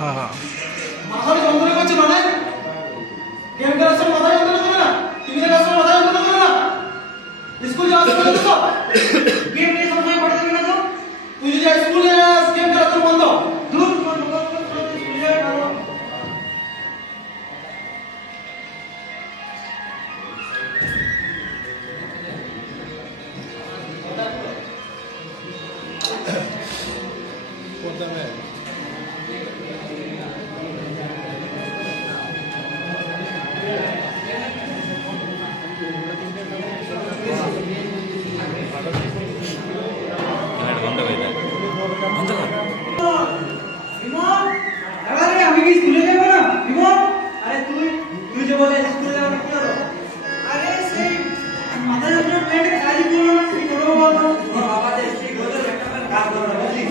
হ্যাঁ হ্যাঁ মাথা যন্ত্রণা করছে মানে গেম খেলার সময় মাথা যন্ত্রণা করে না, টিভি দেখার সময় মাথা যন্ত্রণা করে না, স্কুল যাওয়ার সময় তো গেম নিয়ে সবসময় পড়ে থাকবি না তো? তুই যদি স্কুলে গেম খেলা তোর বন্ধ দূর স্কুলে যাবে না। আমি কি স্কুলে যাবো না? আরে তুই যে বলে স্কুলে যাবো না কি হলো? আরে সেই মাথা যন্ত্রণা পেটে কাজই করলো না, কি করবো বলো? বাবা যে স্ট্রিক হয়ে একটা কাজ করো না বুঝলি?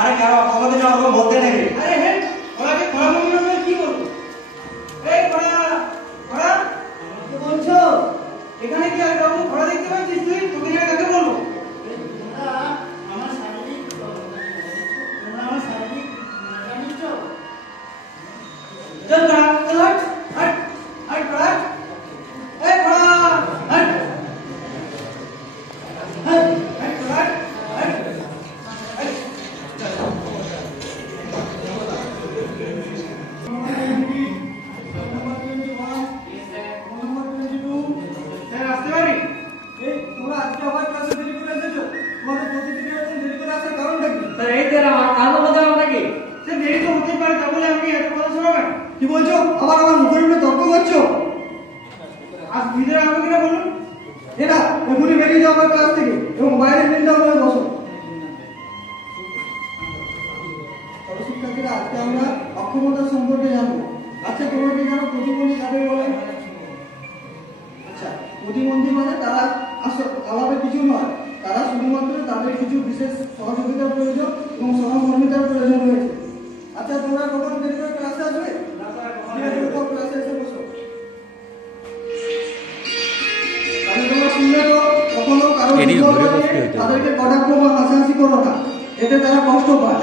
আরে কারো আমাদের না ওরা বলতে নেবে। আরে হে ওরাকে খোলা বলবো না কি বলবো? এই খোলা কি বলছো? এখানে কি আর কাউকে খোলা দেখতে পাচ্ছিস তুই? তোকে না কাকে বলবো? আমার শারীরিক জানিস তো? চল খোলা চল হট খোলা এই খোলা হট খোলা কি বলছো? আবার আমার মুখের উপরে তর্ক করছো? আজ ভিতরে আসবে কিনা বলুন? এটা এখনই বেরিয়ে যাও আমার ক্লাস থেকে এবং বাইরে বেরিয়ে হয়ে বসো। শিক্ষার্থীরা, আজকে আমরা অক্ষমতা সম্পর্কে জানবো। আচ্ছা, তোমরা কি জানো প্রতিবন্ধী কাদের বলে? আচ্ছা, প্রতিবন্ধী মানে তারা আলাদা কিছু নয়, তারা শুধুমাত্র তাদের কিছু বিশেষ সহযোগিতার প্রয়োজন এবং সহমর্মিতার প্রয়োজন রয়েছে। আচ্ছা, তোমরা কখন দেরি করে ক্লাসে আসবে? ক্লাসে এসে বসো। তাহলে তোমরা শুনলে তো কখনো কারো তাদেরকে কটাক্ষ বা হাসাহাসি করো না, এতে তারা কষ্ট পায়।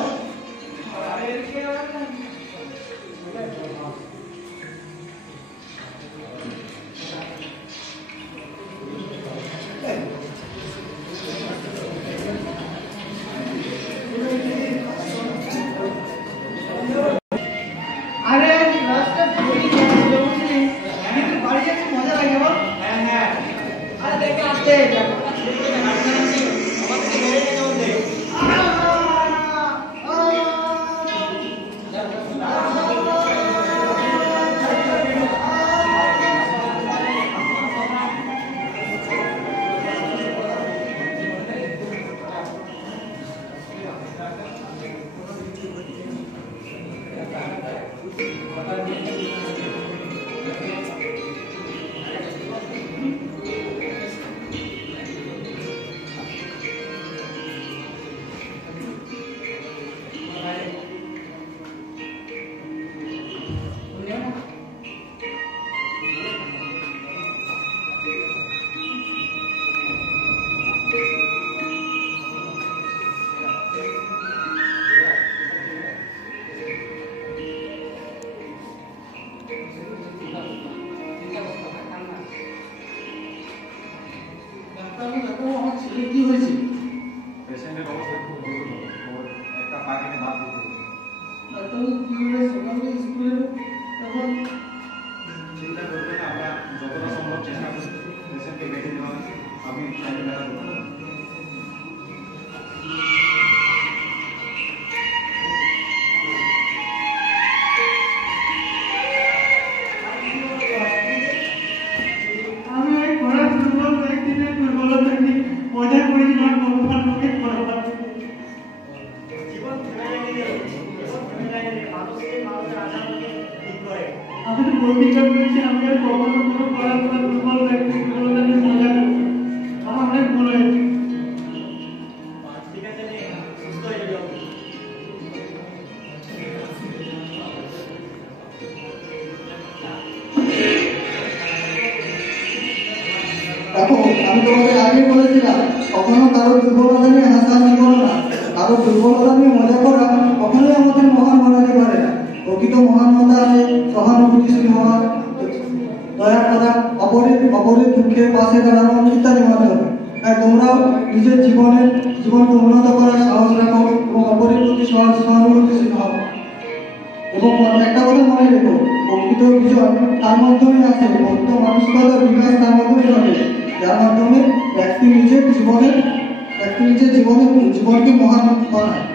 ডাক্তারবাবু ডাক্তারবাবু আমার ছেলে কি হয়েছে? পেশেন্টের অবস্থা খুব জরুরি, ওর একটা পা কেটে বাদ দিতে হবে। ডাক্তারবাবু কি হলে সকাল থেকে স্কুলে এখন চিন্তা করবেন না, আমরা যতটা সম্ভব চেষ্টা করছি পেশেন্টকে বেঁচে দেওয়া। আপনি চাইলে দেখা করতে পারেন। আমি এই ঘোড়ার দুর্বল ব্যক্তিদের দুর্বলতাকে মজা করেছিলাম ভগবানকে পরবার আমি তো প্রতিজ্ঞা করেছি আমি আর কখনো কোনো পড়াশোনা দুর্বল ব্যক্তির দুর্বলতাকে মজা করব। আমার অনেক ভুল হয়েছে। দেখো আমি তোমাকে আগে বলেছিলাম কখনো কারো দুর্বলতা নিয়ে হাসাহাসি করো না। কারো দুর্বলতা নিয়ে মজা করা কখনোই আমাদের মহান বানাতে পারে না। প্রকৃত মহানতা আছে সহানুভূতিশীল হওয়া, দয়া করা, অপরের দুঃখের পাশে দাঁড়ানো ইত্যাদি মাধ্যমে। তাই তোমরাও নিজের জীবনকে উন্নত করার সাহস রাখো এবং অপরের প্রতি সহানুভূতিশীল হও। এবং একটা কথা মনে রেখো, প্রকৃত বিজয় তার মাধ্যমে আসে, প্রকৃত মানসিকতার বিকাশ তার মাধ্যমে ঘটে, যার মাধ্যমে ব্যক্তি নিজের জীবনকে মহান বানায়।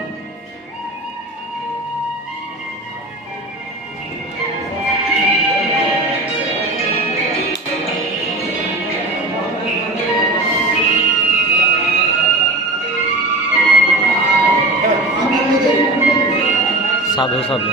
সাধু সাধু।